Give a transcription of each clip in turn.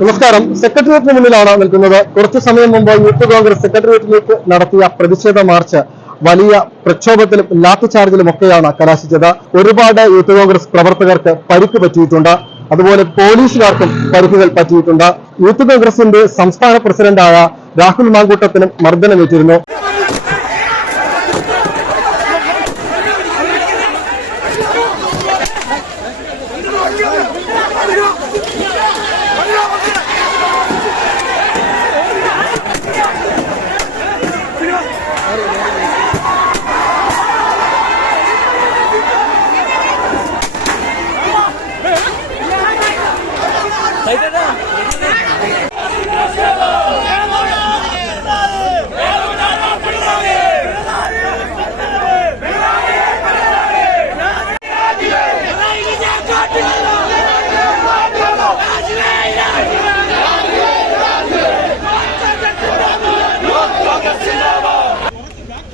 നമസ്കാരം. സെക്രട്ടേറിയറ്റിന് മുന്നിലാണ് നിൽക്കുന്നത്. കുറച്ചു സമയം മുമ്പ് യൂത്ത് കോൺഗ്രസ് സെക്രട്ടേറിയറ്റിലേക്ക് നടത്തിയ പ്രതിഷേധ മാർച്ച് വലിയ പ്രക്ഷോഭത്തിലും ലാത്തിചാർജിലും ഒക്കെയാണ് കലാശിച്ചത്. ഒരുപാട് യൂത്ത് കോൺഗ്രസ് പ്രവർത്തകർക്ക് പരിക്ക് പറ്റിയിട്ടുണ്ട്. അതുപോലെ പോലീസുകാർക്കും പരിക്കുകൾ പറ്റിയിട്ടുണ്ട്. യൂത്ത് കോൺഗ്രസിന്റെ സംസ്ഥാന പ്രസിഡന്റായ രാഹുൽ മാങ്കൂട്ടത്തിനും മർദ്ദനമേറ്റിരുന്നു.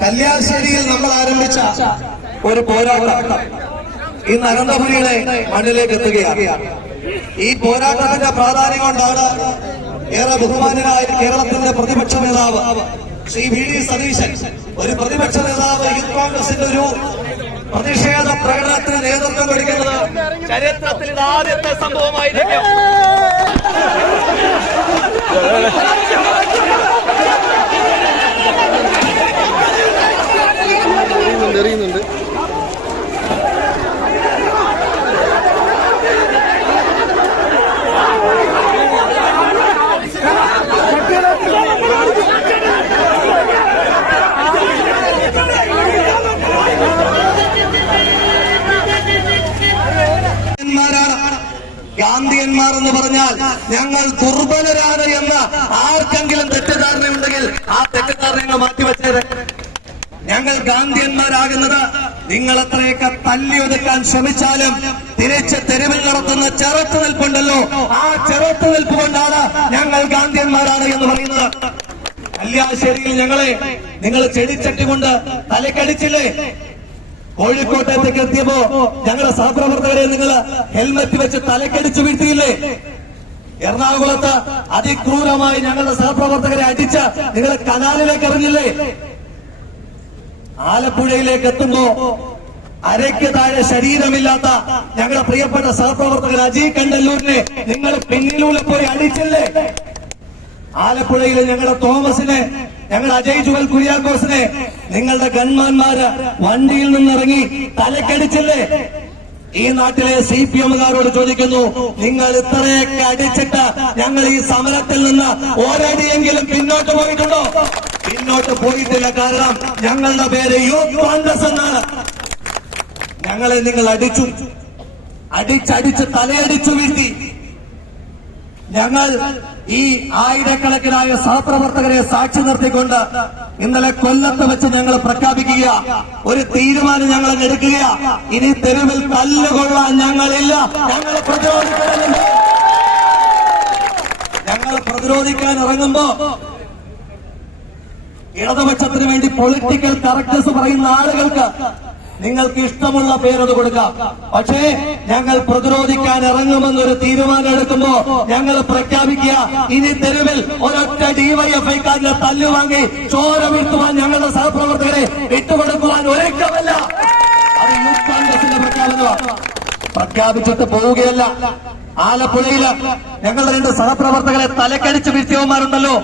കല്യാശ്ശേരിയിൽ നമ്മൾ ആരംഭിച്ച ഒരു പോരാട്ടം. ഇന്ന് അനന്തപുരിയുടെ മണ്ണിലേക്ക് എത്തുകയാണ്. ഈ പോരാട്ടത്തിന്റെ പ്രാധാന്യം കൊണ്ടാണ് ഏറെ ബഹുമാനനായ കേരളത്തിന്റെ പ്രതിപക്ഷ നേതാവ് ശ്രീ വി ഡി സതീശൻ ഒരു പ്രതിപക്ഷ നേതാവ് യൂത്ത് കോൺഗ്രസിന്റെ ഒരു പ്രതിഷേധ പ്രകടനത്തിന് നേതൃത്വം കൊടുക്കുന്നത്. ചരിത്രത്തിൽ ആദ്യത്തെ സംഭവമായിരിക്കും. ഗാന്ധിയന്മാർ എന്ന് പറഞ്ഞാൽ ഞങ്ങൾ ദുർബലരാണ് എന്ന് ആർക്കെങ്കിലും തെറ്റിദ്ധാരണയുണ്ടെങ്കിൽ ആ തെറ്റിദ്ധാരണ മാറ്റിവെച്ചത് ഞങ്ങൾ ഗാന്ധിയന്മാരാകുന്നത് നിങ്ങൾ എത്രയൊക്കെ തല്ലി ഒതുക്കാൻ ശ്രമിച്ചാലും തിരിച്ച് തെരുവിൽ നടത്തുന്ന ചെറുത്തു നിൽപ്പുണ്ടല്ലോ. ആ ചെറുത്തു നിൽപ്പ് കൊണ്ടാണ് ഞങ്ങൾ ഗാന്ധിയന്മാരാണ് എന്ന് പറയുന്നത്. കല്യാശ്ശേരിയിൽ ഞങ്ങളെ നിങ്ങൾ ചെടിച്ചട്ടി കൊണ്ട് തലക്കടിച്ചില്ലേ? കോഴിക്കോട്ടേക്ക് എത്തിയപ്പോ ഞങ്ങളുടെ സഹപ്രവർത്തകരെ നിങ്ങൾ ഹെൽമറ്റ് വെച്ച് തലക്കടിച്ചു വീഴ്ത്തിയില്ലേ? എറണാകുളത്ത് അതിക്രൂരമായി ഞങ്ങളുടെ സഹപ്രവർത്തകരെ അടിച്ച് നിങ്ങൾ കനാലിലേക്ക് എറിഞ്ഞില്ലേ? ആലപ്പുഴയിലേക്ക് എത്തുമ്പോ അരയ്ക്ക് താഴെ ശരീരമില്ലാത്ത ഞങ്ങളുടെ പ്രിയപ്പെട്ട സഹപ്രവർത്തകർ അജയ് കണ്ടല്ലൂരിനെ നിങ്ങൾ പിന്നിലൂടെ പോയി അടിച്ചില്ലേ? ആലപ്പുഴയിലെ ഞങ്ങളുടെ തോമസിനെ ഞങ്ങളുടെ അജയ് ജുവൽ കുര്യാക്കോസിനെ നിങ്ങളുടെ ഗൺമാന്മാര് വണ്ടിയിൽ നിന്നിറങ്ങി തലക്കടിച്ചില്ലേ? ഈ നാട്ടിലെ സി പി എമ്മുകാരോട് ചോദിക്കുന്നു നിങ്ങൾ ഇത്രയൊക്കെ അടിച്ചിട്ട് ഞങ്ങൾ ഈ സമരത്തിൽ നിന്ന് ഒരടിയെങ്കിലും പിന്നോട്ട് പോയിട്ടുണ്ടോ? പിന്നോട്ട് പോയിട്ടില്ല കാരണം ഞങ്ങളുടെ പേര് യൂത്ത് കോൺഗ്രസ് എന്നാണ്. ഞങ്ങളെ നിങ്ങൾ അടിച്ചു അടിച്ചടിച്ച് തലയടിച്ചു വീഴ്ത്തി. ഞങ്ങൾ ഈ ആയിരക്കണക്കിനായ സഹപ്രവർത്തകരെ സാക്ഷി നിർത്തിക്കൊണ്ട് ഇന്നലെ കൊല്ലത്ത് വെച്ച് ഞങ്ങൾ പ്രഖ്യാപിക്കുക. ഒരു തീരുമാനം ഞങ്ങൾ എടുക്കുക. ഇനി തെരുവിൽ തല്ലുകൊള്ളാൻ ഞങ്ങളില്ല. ഞങ്ങൾ ഞങ്ങൾ പ്രതിരോധിക്കാൻ ഇറങ്ങുമ്പോ ഇടതുപക്ഷത്തിന് വേണ്ടി പൊളിറ്റിക്കൽ കറക്റ്റ്നസ് പറയുന്ന ആളുകൾക്ക് നിങ്ങൾക്ക് ഇഷ്ടമുള്ള പേരത് കൊടുക്കാം. പക്ഷേ ഞങ്ങൾ പ്രതിരോധിക്കാൻ ഇറങ്ങുമെന്നൊരു തീരുമാനം എടുക്കുമ്പോ ഞങ്ങൾ പ്രഖ്യാപിക്കുക ഇനി തെരുവിൽ ഒരൊറ്റ ഡിവൈഎഫ്ഐക്കാരനെ തല്ലുവാങ്ങി ചോര വീഴ്ത്തുവാൻ ഞങ്ങളുടെ സഹപ്രവർത്തകരെ വിട്ടുകൊടുക്കുവാൻ ഒരുക്കമല്ല. അത് യൂത്ത് കോൺഗ്രസിന്റെ പ്രഖ്യാപനമാണ് പ്രഖ്യാപിച്ചിട്ട് പോവുകയല്ല. ആലപ്പുഴയിൽ ഞങ്ങളുടെ രണ്ട് സഹപ്രവർത്തകരെ തലക്കടിച്ച് വീഴ്ത്തിയവന്മാരുണ്ടല്ലോ.